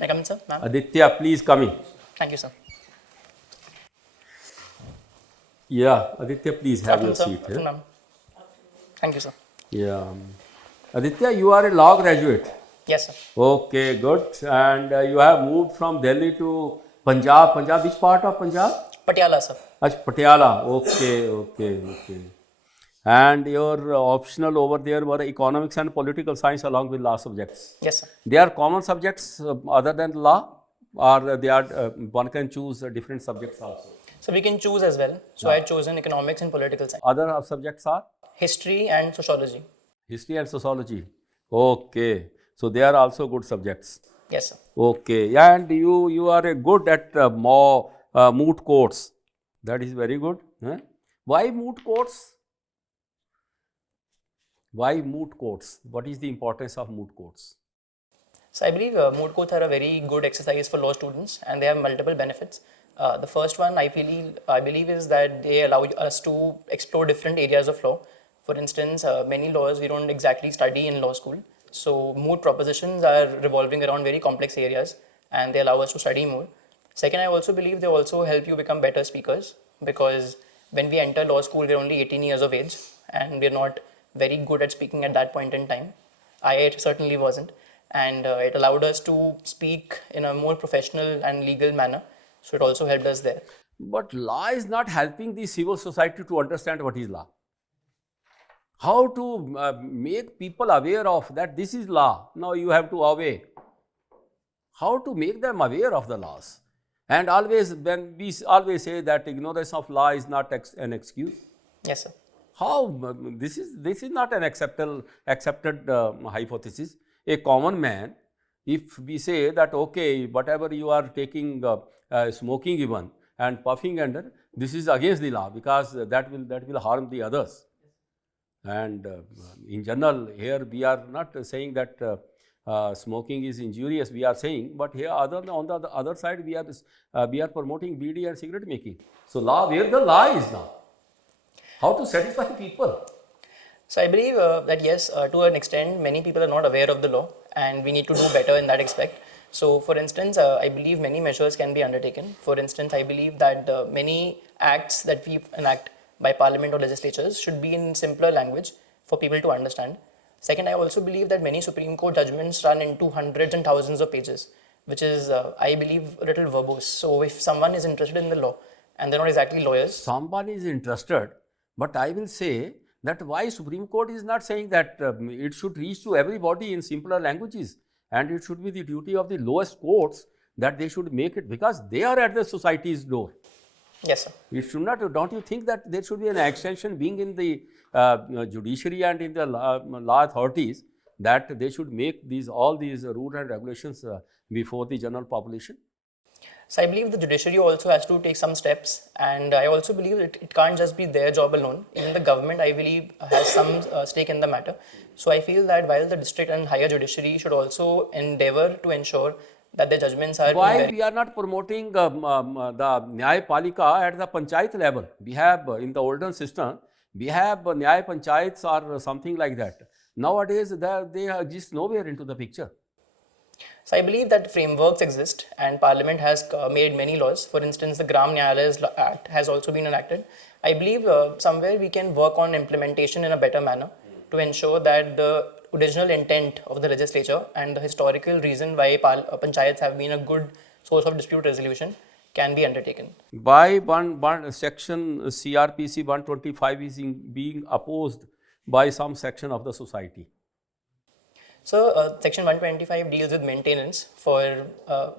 May I come in, sir? Ma'am? Aditya, please come in. Thank you, sir. Yeah, Aditya, please have your Sir. seat here. Ma'am. Thank you, sir. Yeah. Aditya, you are a law graduate. Yes, sir. Okay, good. And you have moved from Delhi to Punjab. Punjab, which part of Punjab? Patiala, sir. Achha, Patiala. Okay. And your optional over there were economics and political science along with law subjects. Yes, sir. They are common subjects other than law, or they are one can choose different subjects also. So we can choose as well. So I had chosen economics and political science. Other subjects are History and sociology. history and sociology. Okay, so they are also good subjects. Yes, sir. Okay, and you are a good at moot courts. That is very good. Huh? Why moot courts? Why moot courts? What is the importance of moot courts? So I believe moot courts are a very good exercise for law students, and they have multiple benefits. The first one I believe is that they allow us to explore different areas of law. For instance, many laws we don't exactly study in law school. So moot propositions are revolving around very complex areas, and they allow us to study more. Second, I also believe they also help you become better speakers, because when we enter law school, we're only 18 years of age, and we're not very good at speaking at that point in time. I certainly wasn't, and it allowed us to speak in a more professional and legal manner. So it also helped us there. But law is not helping the civil society to understand what is law. How to make people aware of that this is law. Now you have to obey. How to make them aware of the laws? And always, when we always say that ignorance of law is not an excuse. Yes, sir. How this is not an accepted hypothesis. A common man, if we say that okay, whatever you are taking, smoking even and puffing under, this is against the law, because that will harm the others. And in general, here we are not saying that smoking is injurious. We are saying, but here on the other side, we are promoting BD and cigarette making. So where the law is now? How to satisfy people? So I believe that yes, to an extent, many people are not aware of the law, and we need to do better in that aspect. So for instance, I believe many measures can be undertaken. For instance, I believe that many acts that we enact by parliament or legislatures should be in simpler language for people to understand. Second, I also believe that many Supreme Court judgments run into hundreds and thousands of pages, which is, I believe, a little verbose. So if someone is interested in the law and they're not exactly lawyers. Someone is interested, but I will say that why Supreme Court is not saying that it should reach to everybody in simpler languages, and it should be the duty of the lowest courts that they should make it, because they are at the society's door. Yes, sir. It should not. Don't you think that there should be an extension being in the judiciary and in the law authorities, that they should make all these rules and regulations before the general population? So I believe the judiciary also has to take some steps, and I also believe that it can't just be their job alone. Even the government, I believe, has some stake in the matter. So I feel that while the district and higher judiciary should also endeavor to ensure that the judgments are... Why we are not promoting the Nyay Palika at the panchayat level? We have, in the olden system, we have Nyay Panchayats or something like that. Nowadays, they exist nowhere into the picture. So I believe that frameworks exist, and Parliament has made many laws. For instance, the Gram Nyayalayas Act has also been enacted. I believe somewhere we can work on implementation in a better manner to ensure that the original intent of the legislature and the historical reason why panchayats have been a good source of dispute resolution can be undertaken. Why one section CRPC 125 is being opposed by some section of the society? So section 125 deals with maintenance for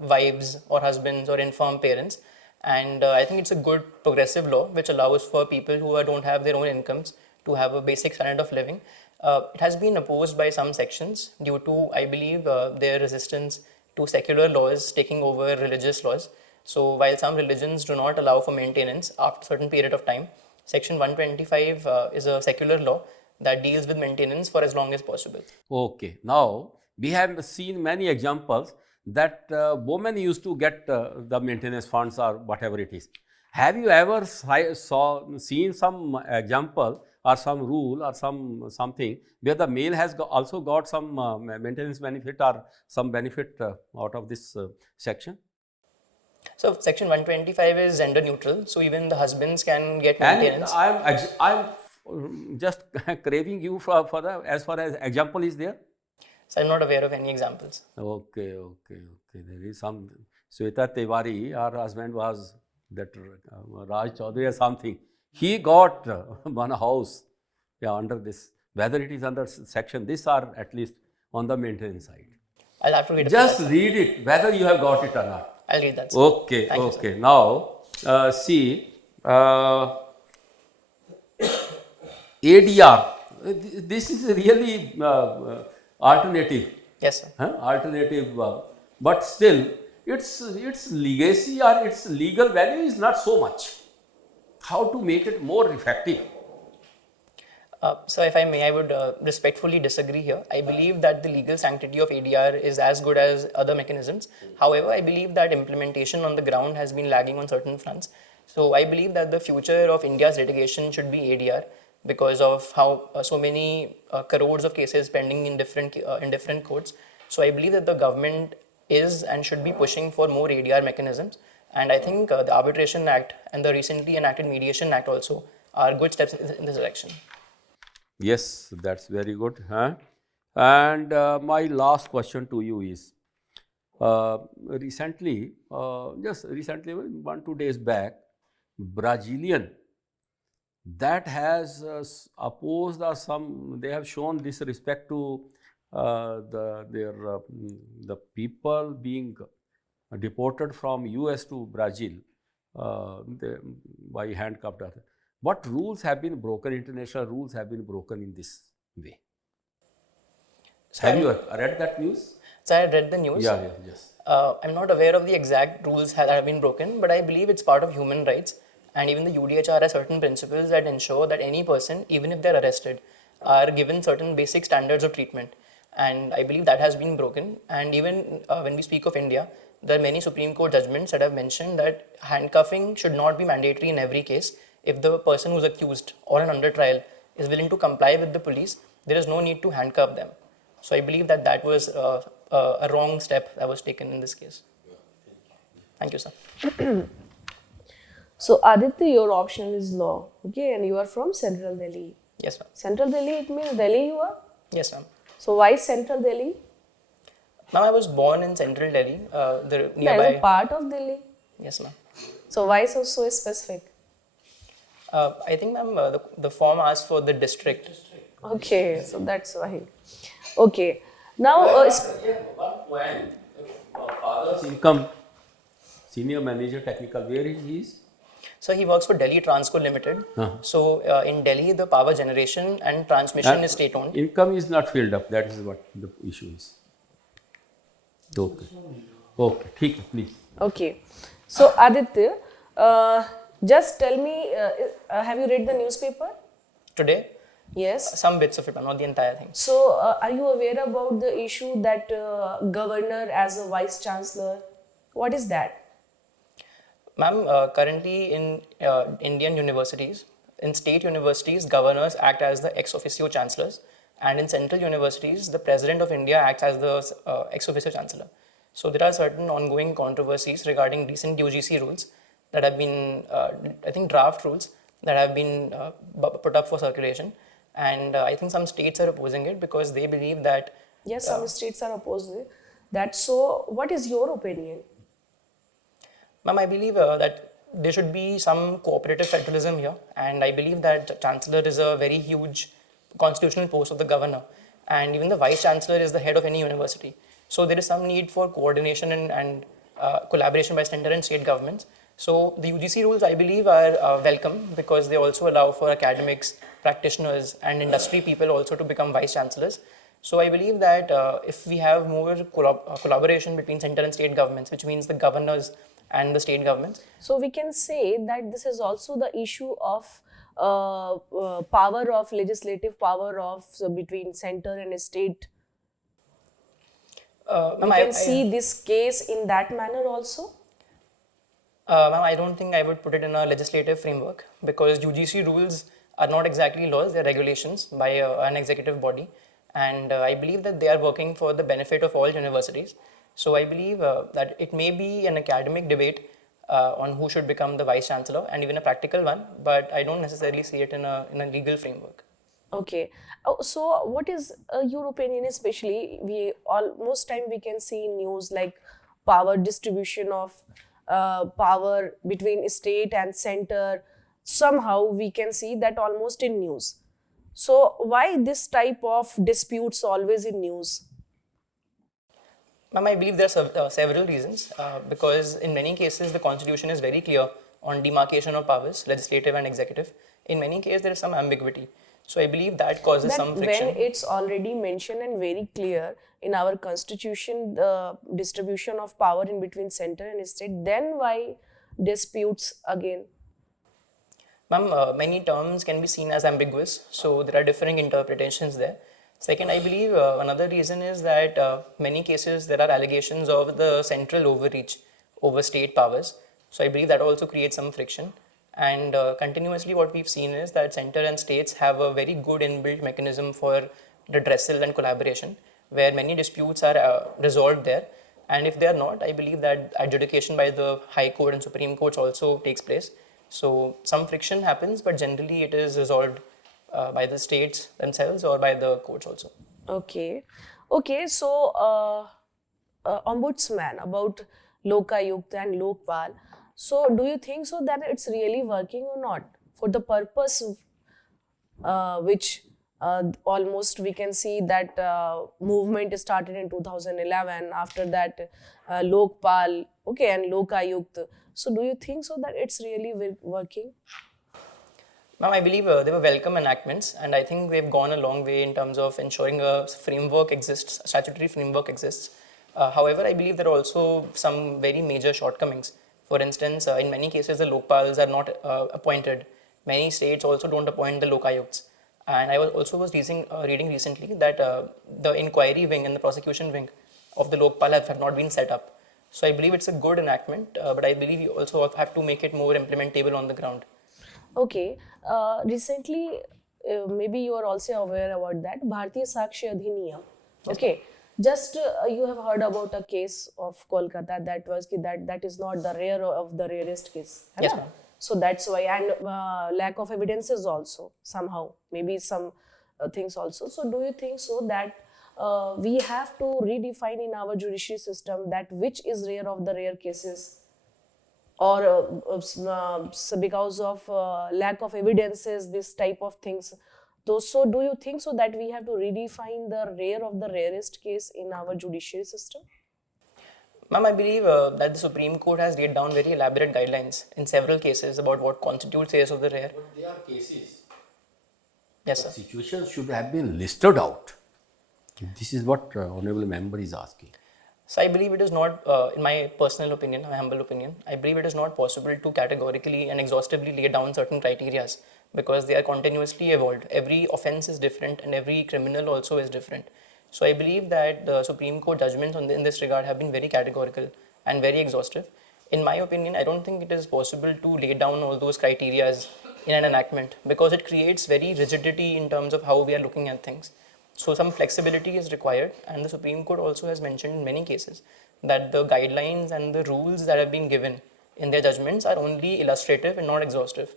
wives or husbands or infirm parents, and I think it's a good progressive law which allows for people who don't have their own incomes to have a basic standard of living. It has been opposed by some sections due to, I believe, their resistance to secular laws taking over religious laws. So while some religions do not allow for maintenance after a certain period of time, section 125 is a secular law that deals with maintenance for as long as possible. Okay, now we have seen many examples that women used to get the maintenance funds or whatever it is. Have you ever seen some example or some rule or something where the male has also got some maintenance benefit or some benefit out of this section? So section 125 is gender neutral, so even the husbands can get And maintenance. I'm just craving you for the, as far as example is there. So I'm not aware of any examples. Okay. There is some Sweta Tiwari, her husband was that Raj Chaudhary or something. He got one house under this. Whether it is under section this or at least on the maintenance side. I'll have to read it. Just read it, whether you have got it or not. I'll read that. Sir. Okay. Thank you, Okay. Now see. ADR, this is really alternative. Yes, sir. Alternative, but still its legacy or its legal value is not so much. How to make it more effective? So if I may, I would respectfully disagree here. I believe that the legal sanctity of ADR is as good as other mechanisms. However, I believe that implementation on the ground has been lagging on certain fronts. So I believe that the future of India's litigation should be ADR because of how so many crores of cases pending in different courts. So I believe that the government is and should be pushing for more ADR mechanisms. And I think the Arbitration Act and the recently enacted Mediation Act also are good steps in this direction. Yes, that's very good. And my last question to you is, recently, just recently, 1-2 days back, Brazilian that has opposed or they have shown disrespect to the people being deported from US to Brazil by handcuffed. What rules have been broken, international rules have been broken in this way? So have you read that news? So I read the news. Yes. I'm not aware of the exact rules that have been broken, but I believe it's part of human rights. And even the UDHR has certain principles that ensure that any person, even if they're arrested, are given certain basic standards of treatment. And I believe that has been broken. And even when we speak of India, there are many Supreme Court judgments that have mentioned that handcuffing should not be mandatory in every case. If the person who's accused or an under trial is willing to comply with the police, there is no need to handcuff them. So I believe that that was a wrong step that was taken in this case. Thank you, sir. So Aditya, your option is law, okay, and you are from Central Delhi. Yes, ma'am. Central Delhi, it means Delhi you are? Yes, ma'am. So why Central Delhi? Ma'am, I was born in Central Delhi, the nearby. That is a part of Delhi. Yes, ma'am. So why so specific? I think, ma'am, the form asks for the district. Okay, so that's why. Okay, now one point. Father's income, senior manager technical, where he is? So he works for Delhi Transco Limited. So in Delhi, the power generation and transmission is state-owned. Income is not filled up. That is what the issue is. Okay. Okay, please. okay. So Aditya, just tell me, have you read the newspaper? Today, Yes. some bits of it, but not the entire thing. So are you aware about the issue that governor as a vice chancellor? What is that? Ma'am, currently in Indian universities, in state universities, governors act as the ex officio chancellors, and in central universities, the president of India acts as the ex officio chancellor. So there are certain ongoing controversies regarding recent UGC rules that have been, I think, draft rules that have been put up for circulation, and I think some states are opposing it because they believe that. Yes, some states are opposed to that. So what is your opinion? Ma'am, I believe that there should be some cooperative federalism here, and I believe that chancellor is a very huge constitutional post of the governor, and even the vice chancellor is the head of any university. So there is some need for coordination and collaboration by center and state governments. So the UGC rules, I believe, are welcome because they also allow for academics, practitioners, and industry people also to become vice chancellors. So I believe that if we have more collaboration between center and state governments, which means the governors and the state governments. So we can say that this is also the issue of power of legislative power of between center and state. We can see this case in that manner also. Ma'am, I don't think I would put it in a legislative framework because UGC rules are not exactly laws, they're regulations by an executive body. And I believe that they are working for the benefit of all universities. So I believe that it may be an academic debate on who should become the vice chancellor, and even a practical one, but I don't necessarily see it in a legal framework. Okay. Oh, so what is your opinion, especially most time we can see in news like power distribution of power between state and center. Somehow we can see that almost in news. So why this type of disputes always in news? Ma'am, I believe there are several reasons because in many cases the constitution is very clear on demarcation of powers, legislative and executive. In many cases there is some ambiguity. So I believe that causes That some friction. when it's already mentioned and very clear in our constitution, the distribution of power in between center and state, then why disputes again? Ma'am, many terms can be seen as ambiguous, so there are differing interpretations there. Second, I believe another reason is that many cases there are allegations of the central overreach over state powers. So I believe that also creates some friction. And continuously what we've seen is that center and states have a very good inbuilt mechanism for redressal and collaboration, where many disputes are resolved there. And if they are not, I believe that adjudication by the High Court and Supreme Courts also takes place. So some friction happens, but generally it is resolved by the states themselves or by the courts also. Okay. Okay, so ombudsman about Lokayukt and Lokpal. So do you think so that it's really working or not for the purpose which almost we can see that movement started in 2011, after that Lokpal, okay, and Lokayukt. So do you think so that it's really working? Ma'am, I believe they were welcome enactments, and I think they've gone a long way in terms of ensuring a framework exists, a statutory framework exists. However, I believe there are also some very major shortcomings. For instance, in many cases, the Lokpals are not appointed. Many states also don't appoint the Lokayukts. And I was reading recently that the inquiry wing and the prosecution wing of the Lokpal have not been set up. So I believe it's a good enactment, but I believe you also have to make it more implementable on the ground. Okay, recently, maybe you are also aware about that, Bharatiya Sakshi Adhiniyam. Okay, just you have heard about a case of Kolkata that is not the rare of the rarest case. Yes, ma'am. So that's why, and lack of evidences also somehow, maybe some things also. So do you think so that we have to redefine in our judiciary system that which is rare of the rare cases? Or so because of lack of evidences, this type of things. So do you think so that we have to redefine the rare of the rarest case in our judiciary system? Ma'am, I believe that the Supreme Court has laid down very elaborate guidelines in several cases about what constitutes case of the rare. But they are cases. Yes, sir. Situations should have been listed out. This is what Honorable Member is asking. So I believe it is not, in my personal opinion, my humble opinion, I believe it is not possible to categorically and exhaustively lay down certain criteria because they are continuously evolved. Every offense is different and every criminal also is different. So I believe that the Supreme Court judgments in this regard have been very categorical and very exhaustive. In my opinion, I don't think it is possible to lay down all those criteria in an enactment because it creates very rigidity in terms of how we are looking at things. So some flexibility is required, and the Supreme Court also has mentioned in many cases that the guidelines and the rules that have been given in their judgments are only illustrative and not exhaustive.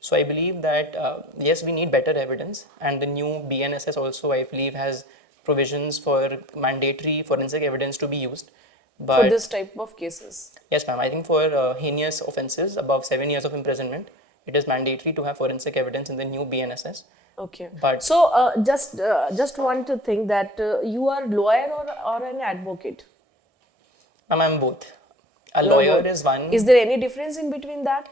So I believe that yes, we need better evidence, and the new BNSS also I believe has provisions for mandatory forensic evidence to be used. But for this type of cases? Yes, ma'am. I think for heinous offences above 7 years of imprisonment, it is mandatory to have forensic evidence in the new BNSS. Okay. But so just want to think that you are lawyer or an advocate? Ma'am, I'm both. A lawyer is one. Is there any difference in between that?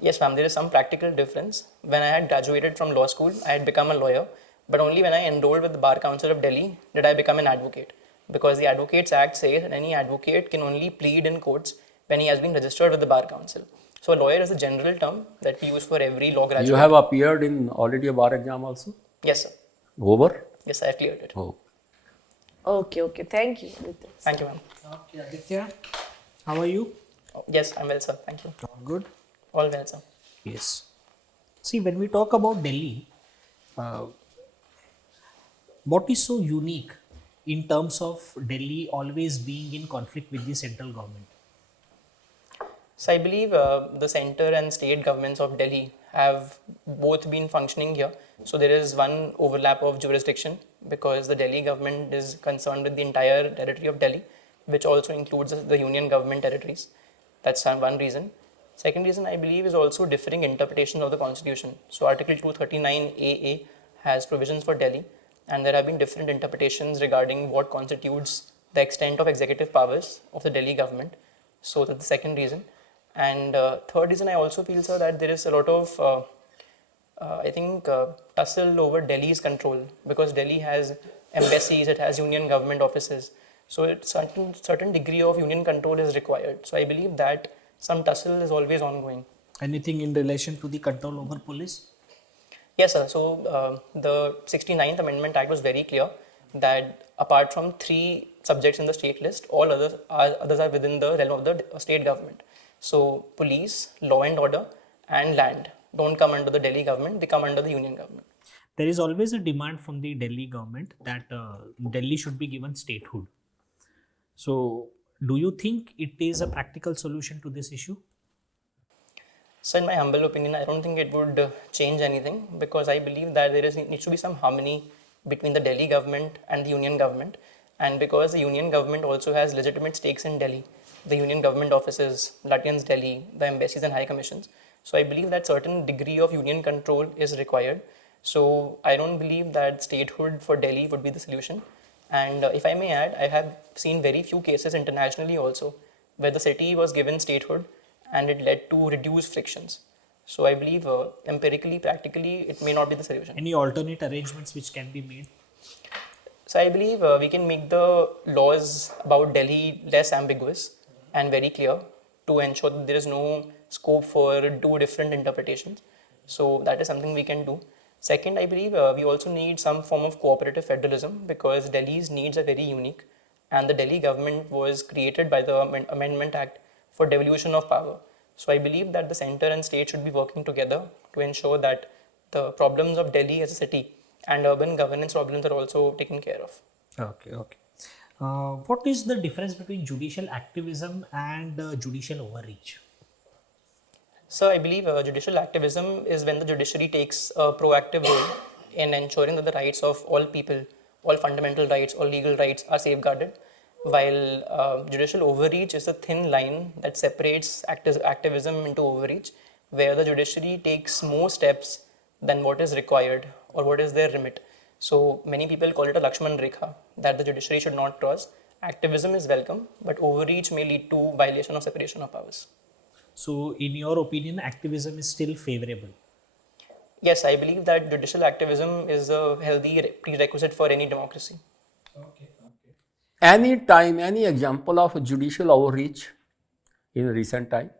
Yes, ma'am. There is some practical difference. When I had graduated from law school, I had become a lawyer. But only when I enrolled with the Bar Council of Delhi did I become an advocate. Because the Advocates Act says that any advocate can only plead in courts when he has been registered with the Bar Council. So a lawyer is a general term that we use for every law graduate. You have appeared in already a bar exam also? Yes, sir. Over? Yes, I have cleared it. Oh. Okay. Thank you. Thank you, ma'am. Okay, Aditya, how are you? Oh, yes, I'm well, sir. Thank you. All good? All well, sir. Yes. See, when we talk about Delhi, uh, what is so unique in terms of Delhi always being in conflict with the central government? So I believe the center and state governments of Delhi have both been functioning here. So there is one overlap of jurisdiction because the Delhi government is concerned with the entire territory of Delhi, which also includes the union government territories. That's one reason. Second reason I believe is also differing interpretations of the constitution. So Article 239AA has provisions for Delhi, and there have been different interpretations regarding what constitutes the extent of executive powers of the Delhi government. So that's the second reason. And third reason I also feel, sir, that there is a lot of tussle over Delhi's control because Delhi has embassies, it has union government offices. So it's certain degree of union control is required. So I believe that some tussle is always ongoing. Anything in relation to the control over police? Yes, sir. So the 69th Amendment Act was very clear that apart from 3 subjects in the state list, all others are within the realm of the state government. So police, law and order, and land don't come under the Delhi government; they come under the union government. There is always a demand from the Delhi government that Delhi should be given statehood. So, do you think it is a practical solution to this issue? So in my humble opinion, I don't think it would change anything because I believe that needs to be some harmony between the Delhi government and the union government, and because the union government also has legitimate stakes in Delhi, the union government offices, Lutyens Delhi, the embassies and high commissions. So I believe that certain degree of union control is required. So I don't believe that statehood for Delhi would be the solution. And if I may add, I have seen very few cases internationally also where the city was given statehood and it led to reduced frictions. So I believe empirically, practically, it may not be the solution. Any alternate arrangements which can be made? So I believe we can make the laws about Delhi less ambiguous and very clear to ensure that there is no scope for 2 different interpretations. So that is something we can do. Second, I believe we also need some form of cooperative federalism because Delhi's needs are very unique and the Delhi government was created by the Amendment Act for devolution of power. So I believe that the center and state should be working together to ensure that the problems of Delhi as a city and urban governance problems are also taken care of. Okay, okay. What is the difference between judicial activism and judicial overreach? So I believe judicial activism is when the judiciary takes a proactive role in ensuring that the rights of all people, all fundamental rights, all legal rights are safeguarded, while judicial overreach is a thin line that separates activism into overreach, where the judiciary takes more steps than what is required or what is their remit. So many people call it a Lakshman Rekha that the judiciary should not cross. Activism is welcome, but overreach may lead to violation of separation of powers. So, in your opinion, activism is still favorable? Yes, I believe that judicial activism is a healthy prerequisite for any democracy. Okay, okay. Any time, any example of judicial overreach in recent time?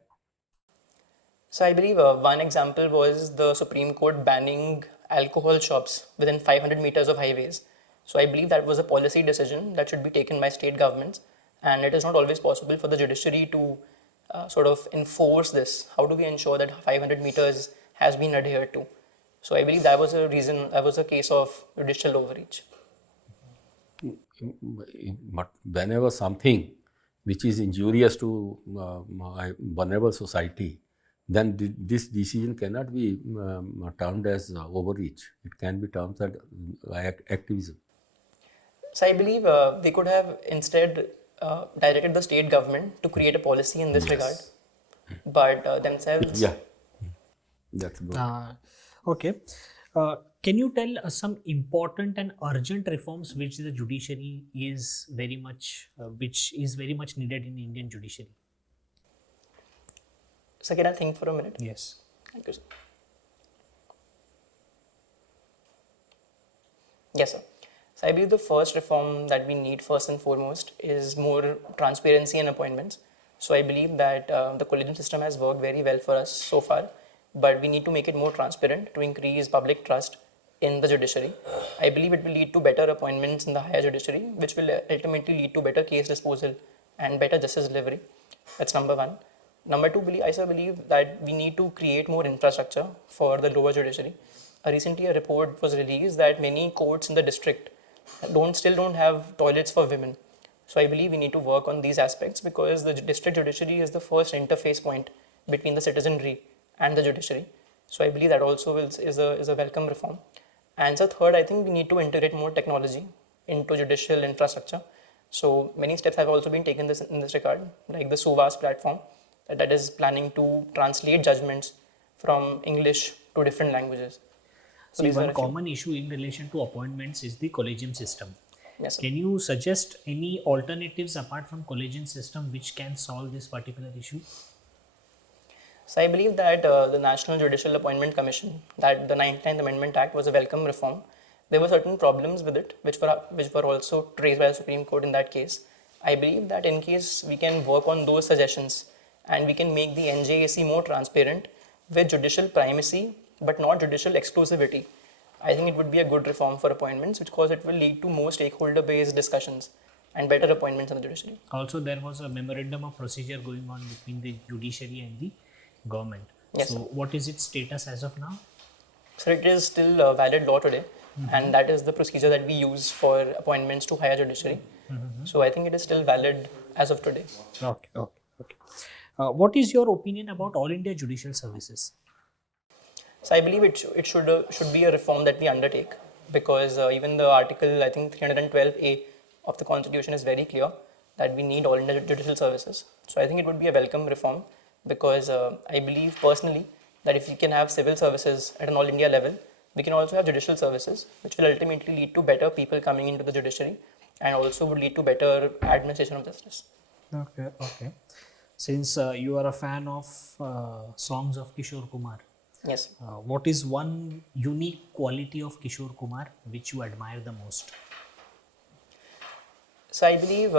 So I believe one example was the Supreme Court banning alcohol shops within 500 meters of highways. So I believe that was a policy decision that should be taken by state governments, and it is not always possible for the judiciary to sort of enforce this. How do we ensure that 500 meters has been adhered to? So I believe that was a reason, that was a case of judicial overreach. But whenever something which is injurious to vulnerable society, then this decision cannot be termed as overreach. It can be termed as activism. So I believe they could have instead directed the state government to create a policy in this regard, but themselves. Yeah, that's good. Okay. Can you tell us some important and urgent reforms which the judiciary is very much, needed in Indian judiciary? So can I think for a minute? Yes. Thank you, sir. Yes, sir. So I believe the first reform that we need first and foremost is more transparency in appointments. So I believe that the collegium system has worked very well for us so far, but we need to make it more transparent to increase public trust in the judiciary. I believe it will lead to better appointments in the higher judiciary, which will ultimately lead to better case disposal and better justice delivery. That's number one. Number two, I also believe that we need to create more infrastructure for the lower judiciary. Recently, a report was released that many courts in the district still don't have toilets for women. So I believe we need to work on these aspects because the district judiciary is the first interface point between the citizenry and the judiciary. So I believe that also is a welcome reform. And so third, I think we need to integrate more technology into judicial infrastructure. So many steps have also been taken in this regard, like the 𝐻𝐸 platform that is planning to translate judgments from English to different languages. So See, these are one a few. common issue in relation to appointments is the collegium system. Yes, sir. Can you suggest any alternatives apart from collegium system which can solve this particular issue? So I believe that the National Judicial Appointment Commission, that the 99th Amendment Act was a welcome reform. There were certain problems with it, which were also raised by the Supreme Court in that case. I believe that in case we can work on those suggestions and we can make the NJAC more transparent with judicial primacy but not judicial exclusivity, I think it would be a good reform for appointments because it will lead to more stakeholder-based discussions and better appointments in the judiciary. Also, there was a memorandum of procedure going on between the judiciary and the government. Yes, so, sir. what is its status as of now? So it is still a valid law today, and that is the procedure that we use for appointments to higher judiciary. So I think it is still valid as of today. Okay. What is your opinion about All India Judicial Services? So I believe it should be a reform that we undertake because even the article, I think 312A of the Constitution is very clear that we need all India judicial services. So I think it would be a welcome reform because I believe personally that if we can have civil services at an all India level, we can also have judicial services, which will ultimately lead to better people coming into the judiciary and also would lead to better administration of justice. Okay. Since you are a fan of songs of Kishore Kumar, Yes. what is one unique quality of Kishore Kumar which you admire the most? So I believe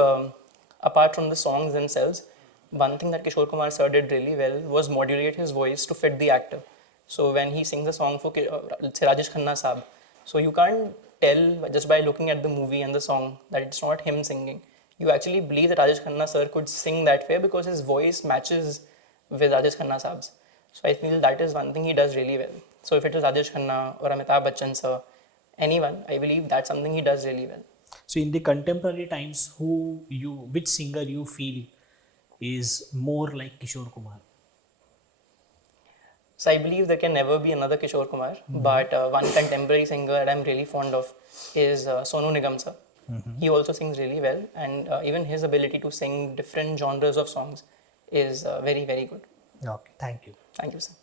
apart from the songs themselves, one thing that Kishore Kumar sir did really well was modulate his voice to fit the actor. So when he sings a song for let's say 𝐼𝐸𝐽𝐻 𝐸𝐻, so you can't tell just by looking at the movie and the song that it's not him singing. You actually believe that 𝐼𝐸𝐻 𝐸𝐻 sir could sing that way because his voice matches with 𝐼𝐸𝐻 𝐸𝐻. So I feel that is one thing he does really well. So if it is 𝐼𝐸𝐻 𝐸𝐻 or Amitabh Bachchan sir, anyone, I believe that's something he does really well. So in the contemporary times, which singer you feel is more like Kishore Kumar? So I believe there can never be another Kishore Kumar, but one contemporary singer that I'm really fond of is Sonu Nigam sir. He also sings really well, and even his ability to sing different genres of songs is very, very good. Okay, thank you. Thank you, sir.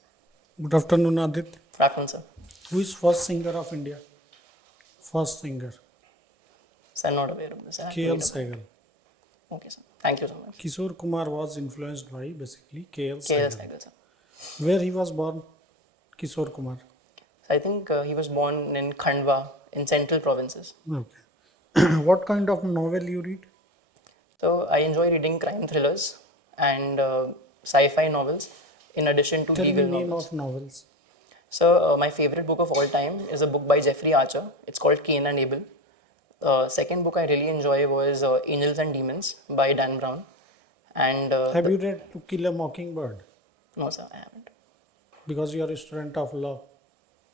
Good afternoon, Aditya. Good afternoon, sir. Who is first singer of India? First singer. Sir, I'm not aware of this. I have to 𝐾𝐿 read about it. 𝐶𝐿. Okay, sir. Thank you so much. Kishore Kumar was influenced by basically 𝐾𝐿 𝐾𝐿 𝐶𝐿. Sehgal, sir. Where he was born, Kishore Kumar. So I think he was born in Khandwa in central provinces. Okay. What kind of novel you read? So I enjoy reading crime thrillers and sci-fi novels in addition to Tell me legal name novels. of novels. So my favorite book of all time is a book by Jeffrey Archer. It's called Cain and Abel. Second book I really enjoy was Angels and Demons by Dan Brown. And Have you read To Kill a Mockingbird? no, sir, I haven't. Because you are a student of law.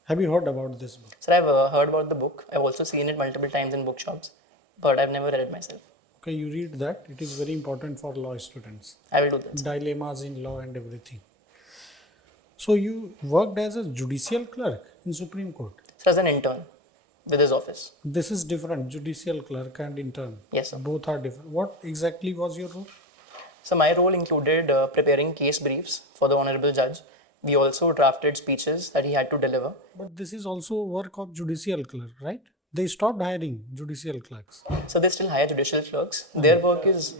Have you heard about this book? Sir, I've heard about the book. I've also seen it multiple times in bookshops, but I've never read it myself. Okay, you read that. It is very important for law students. I will do that, sir. Dilemmas in law and everything. So you worked as a judicial clerk in Supreme Court. Sir, as an intern with his office. This is different, judicial clerk and intern. Yes, sir. Both are different. What exactly was your role? So my role included preparing case briefs for the honorable judge. We also drafted speeches that he had to deliver. But this is also work of judicial clerk, right? They stopped hiring judicial clerks. So they still hire judicial clerks. Their work is,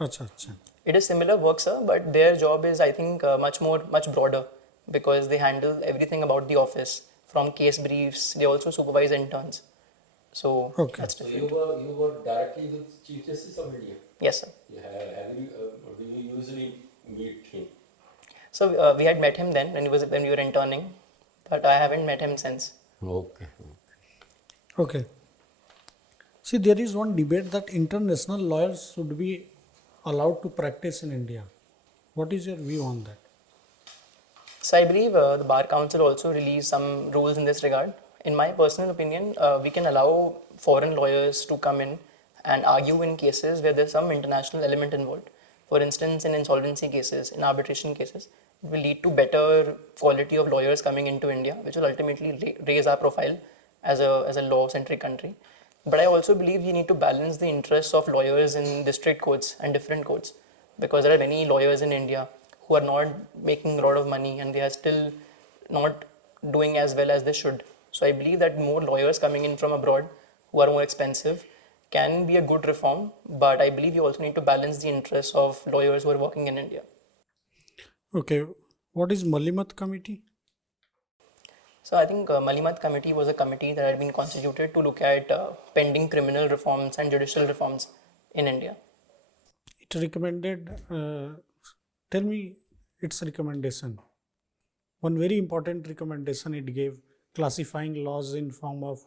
Acha, acha. it is similar work, sir, but their job is, I think, much broader because they handle everything about the office from case briefs. They also supervise interns. So Okay. that's So different. you were directly with Chief Justice of India. Yes, sir. Have you do you usually meet him? So we had met him then when we were interning, but I haven't met him since. Okay. Okay. See, there is one debate that international lawyers should be allowed to practice in India. What is your view on that? So I believe the Bar Council also released some rules in this regard. In my personal opinion, we can allow foreign lawyers to come in and argue in cases where there's some international element involved. For instance, in insolvency cases, in arbitration cases, it will lead to better quality of lawyers coming into India, which will ultimately raise our profile as a law-centric country. But I also believe we need to balance the interests of lawyers in district courts and different courts, because there are many lawyers in India who are not making a lot of money and they are still not doing as well as they should. So I believe that more lawyers coming in from abroad who are more expensive can be a good reform, but I believe you also need to balance the interests of lawyers who are working in India. Okay, what is Malimat Committee? So I think Malimat Committee was a committee that had been constituted to look at pending criminal reforms and judicial reforms in India. It recommended, tell me its recommendation. One very important recommendation it gave, classifying laws in form of,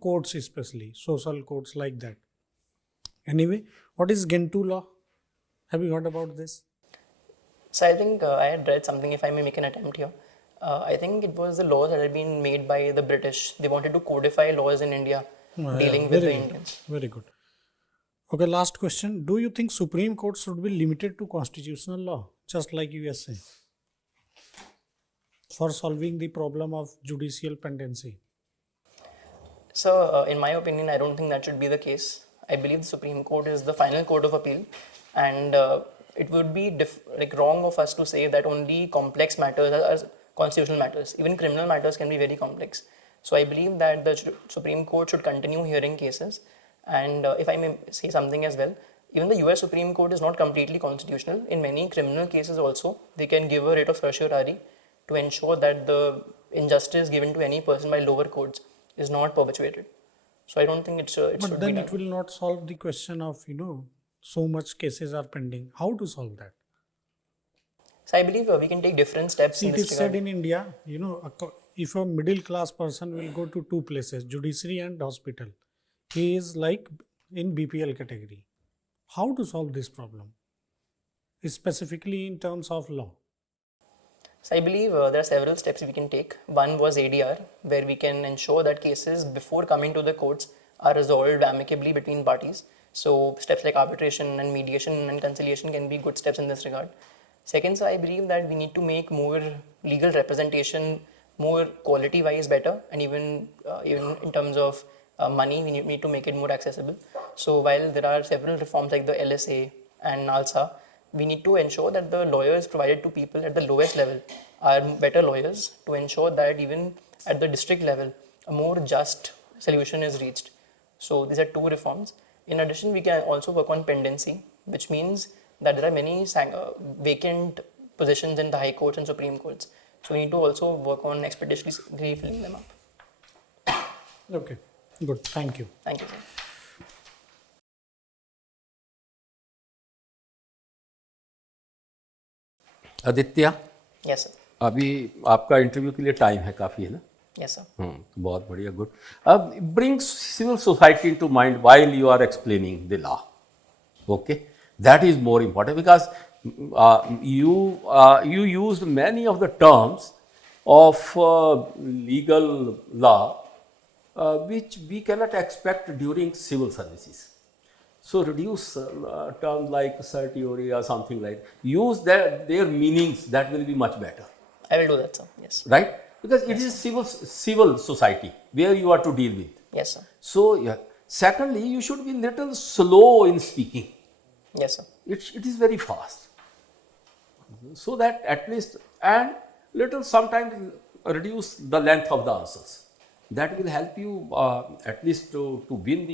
courts, especially social courts like that. Anyway, what is Gentoo law? Have you heard about this? So I think I had read something, if I may make an attempt here. I think it was the laws that had been made by the British. They wanted to codify laws in India dealing with the Indians. Very good. Okay, last question. Do you think Supreme Court should be limited to constitutional law, just like USA, for solving the problem of judicial pendency? So in my opinion, I don't think that should be the case. I believe the Supreme Court is the final court of appeal, and it would be wrong of us to say that only complex matters are constitutional matters. Even criminal matters can be very complex. So I believe that the Supreme Court should continue hearing cases. And if I may say something as well, even the US Supreme Court is not completely constitutional. In many criminal cases also, they can give a writ of certiorari to ensure that the injustice given to any person by lower courts is not perpetuated. So I don't think it should be done. But then it will not solve the question of, so much cases are pending. How to solve that? So I believe we can take different steps. See, it is said in India, if a middle class person will go to two places, judiciary and hospital, he is like in BPL category. How to solve this problem, specifically in terms of law? So I believe there are several steps we can take. One was ADR, where we can ensure that cases before coming to the courts are resolved amicably between parties. So steps like arbitration and mediation and conciliation can be good steps in this regard. Second, so I believe that we need to make more legal representation more quality-wise better, and even in terms of money, we need to make it more accessible. So while there are several reforms like the LSA and NALSA, we need to ensure that the lawyers provided to people at the lowest level are better lawyers, to ensure that even at the district level, a more just solution is reached. So these are two reforms. In addition, we can also work on pendency, which means that there are many vacant positions in the High Courts and Supreme Courts. So we need to also work on expeditiously filling them up. Okay, good. Thank you. Thank you, sir. Aditya, Yes, sir. अभी आपका interview के लिए time है काफ़ी, है ना? Yes, sir. बहुत बढ़िया, गुड. अब bring civil society into mind while you are explaining the law. Okay, that is more important, because you used many of the terms of legal law which we cannot expect during civil services. So reduce terms like certiorari or something like that. Use their meanings, that will be much better. I will do that, sir. Yes. Right? Because it is civil society where you are to deal with. Yes, sir. So, yeah. Secondly, you should be little slow in speaking. Yes, sir. It is very fast. So that at least, and little sometimes reduce the length of the answers. That will help you at least to win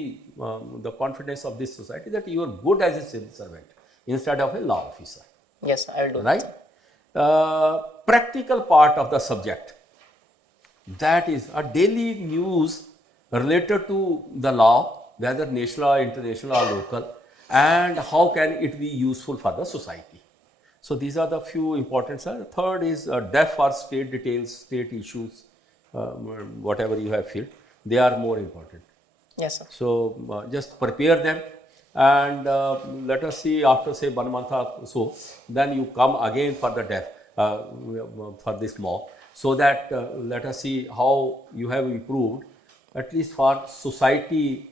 the confidence of this society that you are good as a civil servant instead of a law officer. Yes, I will do Right? that, sir. Practical part of the subject, that is a daily news related to the law, whether national or international or local, and how can it be useful for the society. So these are the few important. Third is deaf or state details, state issues, whatever you have filled, they are more important. Yes, sir. So just prepare them and let us see after say 1 month or so, then you come again for the death for this mock, so that let us see how you have improved. At least for society,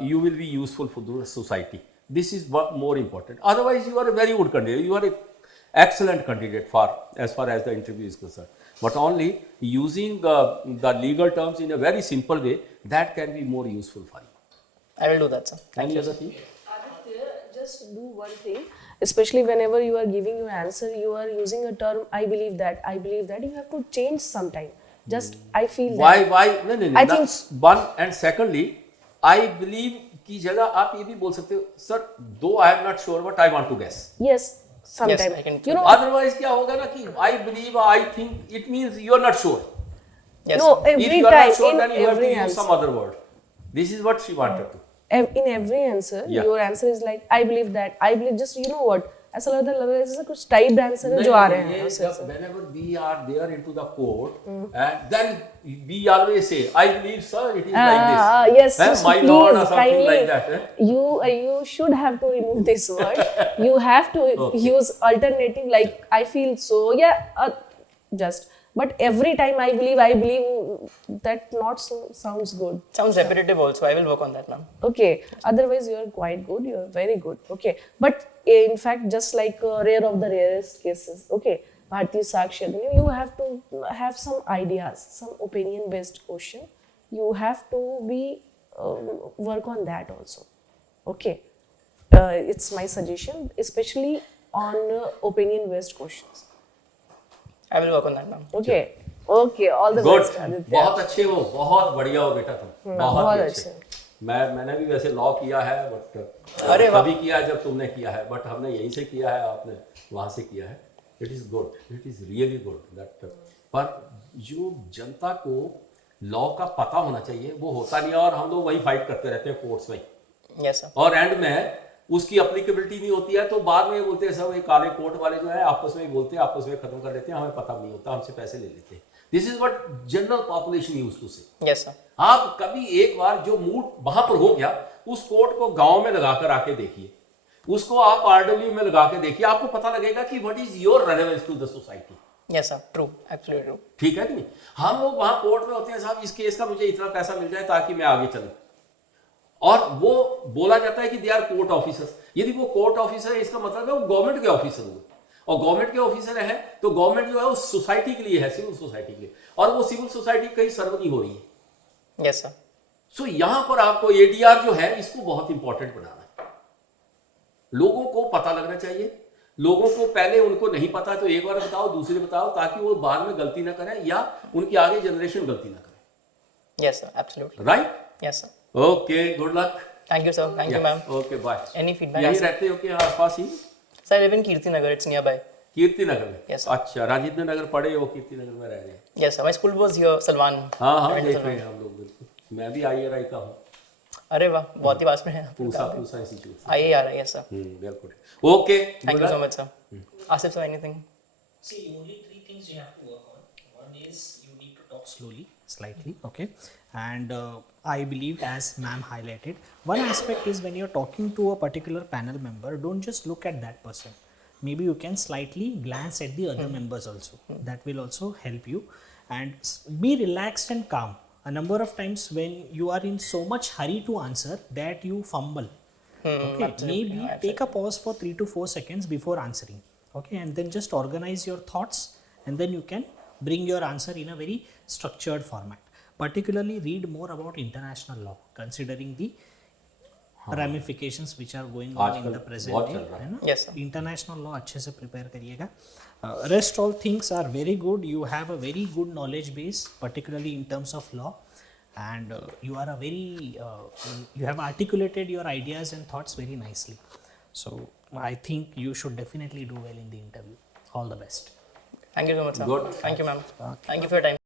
you will be useful for the society. This is what more important. Otherwise, you are a very good candidate. You are an excellent candidate for as far as the interview is concerned. But only using the legal terms in a very simple way, that can be more useful for you. I will do that, sir. Any other thing? Aditya, just do one thing, especially whenever you are giving your answer, you are using a term, I believe that, you have to change sometime. Just, I feel that. Why? No. I think one, and secondly, I believe की जगह आप ये भी बोल सकते हो, sir, though I am not sure, but I want to guess. yes, sometime. I can You know, Otherwise क्या होगा ना कि I believe, I think, it means you are not sure. Yes, no, sir. every If you are time, not sure, in then you have to every use answer. some other word. This is what she wanted to. In every answer, Yeah. your answer is like, I believe that, I believe, just, you know what, ऐसा लग रहा है जैसे कुछ typed answer है जो आ रहे हैं उससे। Whenever we are there into the court, and then we always say, I believe, sir, it is like this. Yes, Eh, yes, my please, lord, or something kindly, like that. Eh? you should have to remove this word. You have to use alternative, like, I feel so, yeah, just. But every time I believe that not so sounds good. Sounds repetitive also. I will work on that, ma'am. Okay, otherwise you are quite good, you are very good. Okay, but in fact, just like rare of the rarest cases, okay, Bharatiya Sakshi, you have to have some ideas, some opinion based question. You have to be work on that also. Okay, it's my suggestion, especially on opinion based questions. I will work on that, ma'am. Okay, okay, all the Good. best, Aditya. बहुत अच्छे हो, बहुत बढ़िया हो बेटा तुम, बहुत ही अच्छे। अच्छे। मैंने भी वैसे लॉ किया है, बट अरे वाह। तभी किया है जब तुमने किया है, बट हमने यहीं से किया है, आपने वहाँ से किया है। It is good, it is really good that. पर जो जनता को लॉ का पता होना चाहिए, वो होता नहीं है, और हम लोग वही फाइट करते रहते हैं कोर्ट्स में। Yes, sir. और एंड में उसकी अप्लीकेबिलिटी नहीं होती है, तो बाद में बोलते हैं सब ये काले कोर्ट वाले जो है आपस में बोलते हैं, आपस में खत्म कर देते हैं, हमें पता नहीं होता, हमसे पैसे ले लेते हैं। This is what general population used to say. Yes, sir. आप कभी एक बार जो मूट वहां पर हो गया, उस कोर्ट को गांव में लगाकर आके देखिए, उसको आप आरडब्ल्यू में लगा के देखिए, आपको पता लगेगा कि what is your relevance to the society. Yes, sir. True. Absolutely true. ठीक है कि नहीं? हम लोग वहां कोर्ट में होते हैं, साहब इस केस का मुझे इतना पैसा मिल जाए ताकि मैं आगे चलूं, और वो बोला जाता है कि दे आर कोर्ट ऑफिसर्स। यदि वो कोर्ट ऑफिसर है, इसका मतलब है वो गवर्नमेंट के ऑफिसर होंगे, और गवर्नमेंट के ऑफिसर है तो गवर्नमेंट जो है उस सोसाइटी के लिए है, सिविल सोसाइटी के लिए, और वो सिविल सोसाइटी कहीं सर्व नहीं हो रही है। Yes, sir. सो यहां पर आपको एडीआर जो है इसको बहुत इंपॉर्टेंट बनाना है। लोगों को पता लगना चाहिए, लोगों को पहले उनको नहीं पता तो एक बार बताओ, दूसरे बताओ, ताकि वो बाद में गलती ना करें या उनकी आगे जनरेशन गलती ना करे। Yes, sir. Absolutely. Right? Yes, sir. Okay, good luck. Thank you, sir. Thank you, ma'am. Okay, bye. Any feedback? यहीं रहते हो कि आसपास ही? Sir, I live in Kirti Nagar. It's nearby. Kirti Nagar में? Yes, sir. अच्छा, राजेंद्र नगर पढ़े हो, कीर्ति नगर में रह रहे हैं? Yes, sir. My school was here, Salwan. हाँ, Went to देख Salwan. रहे हैं हम लोग, बिल्कुल। मैं भी IARI का हूँ, अरे वाह, बहुत ही पास में है। Pusa institute. IARI, yes, sir. Very good. Okay, Thank you so much, sir. Asif, sir, anything? See, only three things you have to work on. One is you need to talk slowly, slightly, okay? And I believe, as ma'am highlighted, one aspect is when you're talking to a particular panel member, don't just look at that person. Maybe you can slightly glance at the other members also. That will also help you. And be relaxed and calm. A number of times when you are in so much hurry to answer that you fumble. Okay, maybe take a pause for 3 to 4 seconds before answering. Okay, and then just organize your thoughts, and then you can bring your answer in a very structured format. Particularly read more about international law, considering the ramifications which are going on in the present बहुत day, चल रहा है। है ना? Yes, sir. International law अच्छे से prepare करिएगा। Rest all things are very good, you have a very good knowledge base, particularly in terms of law, and you are a very you have articulated your ideas and thoughts very nicely. So I think you should definitely do well in the interview. All the best. Thank you so much, sir. Good. Thank you, ma'am. Thank you for your time.